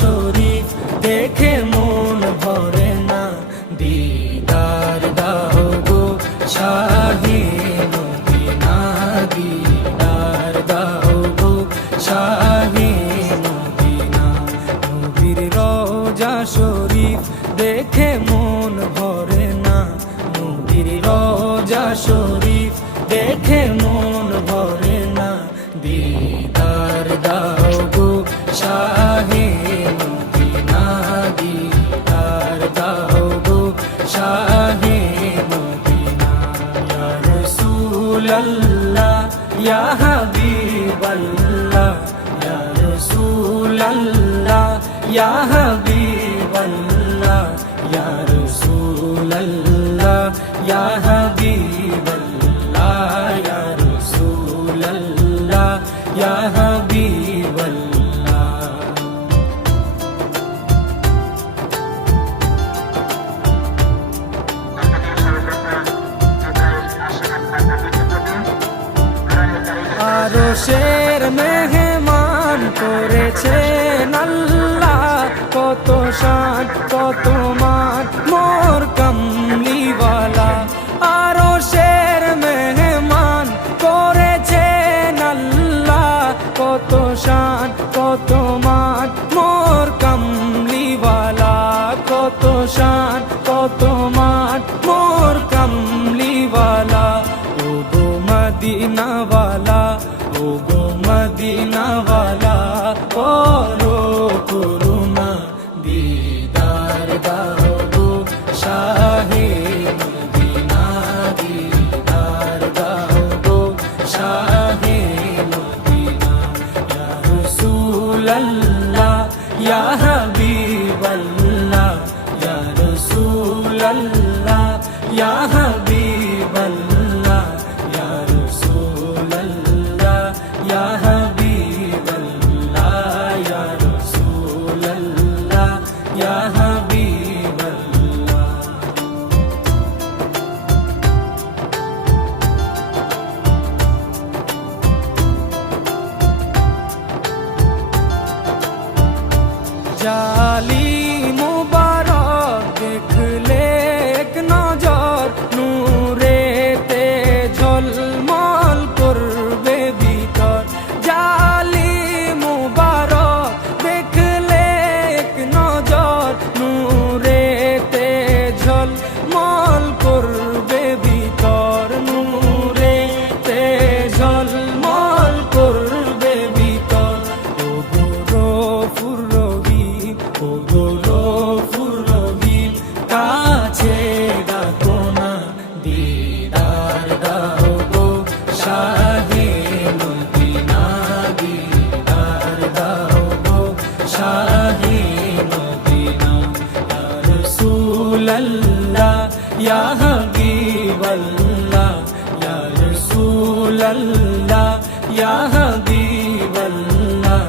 শরীফ দেখে মন ভরে না, দিদার দাও গো শাহে মদিনা, দিদার দাও গো শাহে মদিনা। নবীর রওজা শরীফ দেখে মন ভরে না, নবীর রওজা শরীফ দেখে মন ভরে না, দিদার দাও গো শাহে মদিনা, দিদার দাও গো শাহে মদিনা। ইয়া রাসূলাল্লাহ ইয়া হাবিবাল্লাহ, ইয়া রাসূলাল্লাহ ইয়া হাবিবাল্লাহ, ইয়া রাসূলাল্লাহ ইয়া হাবিবাল্লাহ, ইয়া রাসূলাল্লাহ ইয়া হাবিবাল্লাহ। আরশের মেহমান করেছেন আল্লাহ, কত শান কত মান মোর কামলিওয়ালা। আরশের মেহমান করেছেন আল্লাহ, কত শান কত মান মোর কামলিওয়ালা, কত শান কত মান মোর কামলিওয়ালা। ও গো মদিনাওয়ালা, ও গো মদিনাওয়ালা, করো করুণা, দিদার দাও গো শাহে মদিনা, দিদার দাও গো শাহে মদিনা। ইয়া রাসূলাল্লাহ ইয়া হাবিবাল্লাহ, ইয়া রাসূলাল্লাহ ইয়া হাবিবাল্লাহ, ইয়া রাসূলাল্লাহ ইয়া হাবিবাল্লাহ, ইয়া রাসূলাল্লাহ ইয়া হাবিবাল্লাহ। জালি মুবারক দেখলে এক নজর, নূরেতে ঝলমল করবে ভিতর। জালি মুবারক দেখলে এক নজর, নূরেতে ঝলমল করবে ভিতর, নূরেতে ঝলমল করবে ভিতর। ও গো গফুর রহিম, ও গো গফুর রহিম, কাছে ডাকো না, দিদার দাও গো শাহে মদিনা, দিদার দাও গো শাহে মদিনা। ইয়া রাসূলাল্লাহ ইয়া হাবিবাল্লাহ, ইয়া রাসূলাল্লাহ ইয়া হাবিবাল্লাহ,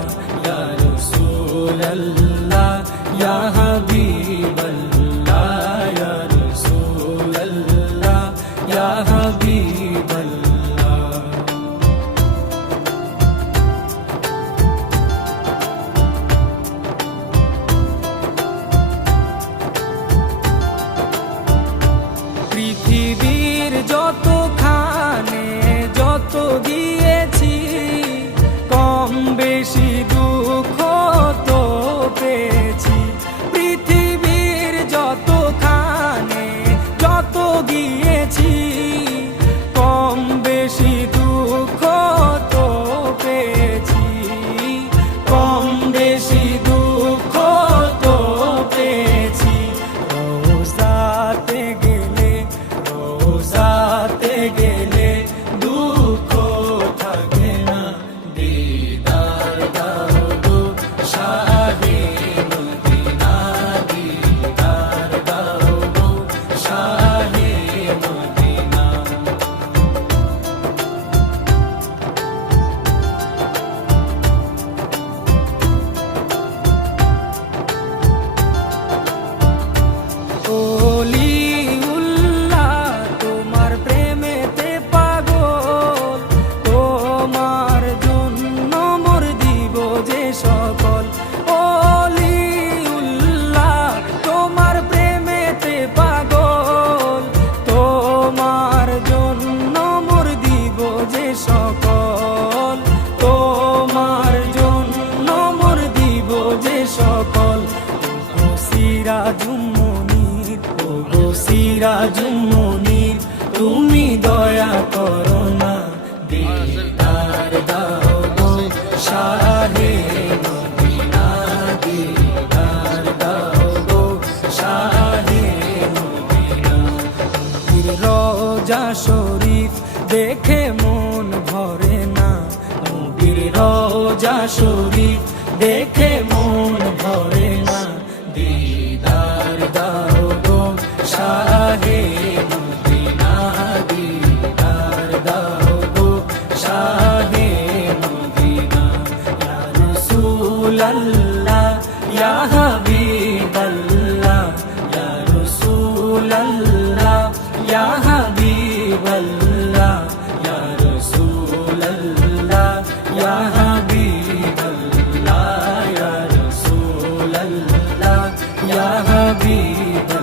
ইয়া রাসূলাল্লাহ ইয়া হাবিবাল্লাহ, ইয়া রাসূলাল্লাহ ইয়া হাবিবাল্লাহ। পৃথিবীর যতখানে যত দিয়েছি, কম বেশি দুঃখ তো পেয়েছি। পৃথিবীর যতখানে সিরাজুম মুনির, ও গো সিরাজুম মুনির, তুমি দয়া করো না, দিদার দাও গো শাহে মদিনা, দিদার দাও গো শাহে মদিনা। নবীর রওজা শরীফ দেখে মন ভরে না, নবীর রওজা শরীফ দেখে মন ভরে না, দিদার দাও গো শাহে মদিনা, দিদার দাও গো শাহে মদিনা। ইয়া রাসূলাল্লাহ ইয়া হাবিবাল্লাহ, ইয়া রাসূলাল্লাহ ইয়া হাবিবাল্লাহ, ইয়া রাসূলাল্লাহ ইয়া হাবিবাল্লাহ, ইয়া রাসূলাল্লাহ ইয়া হাবিবাল্লাহ।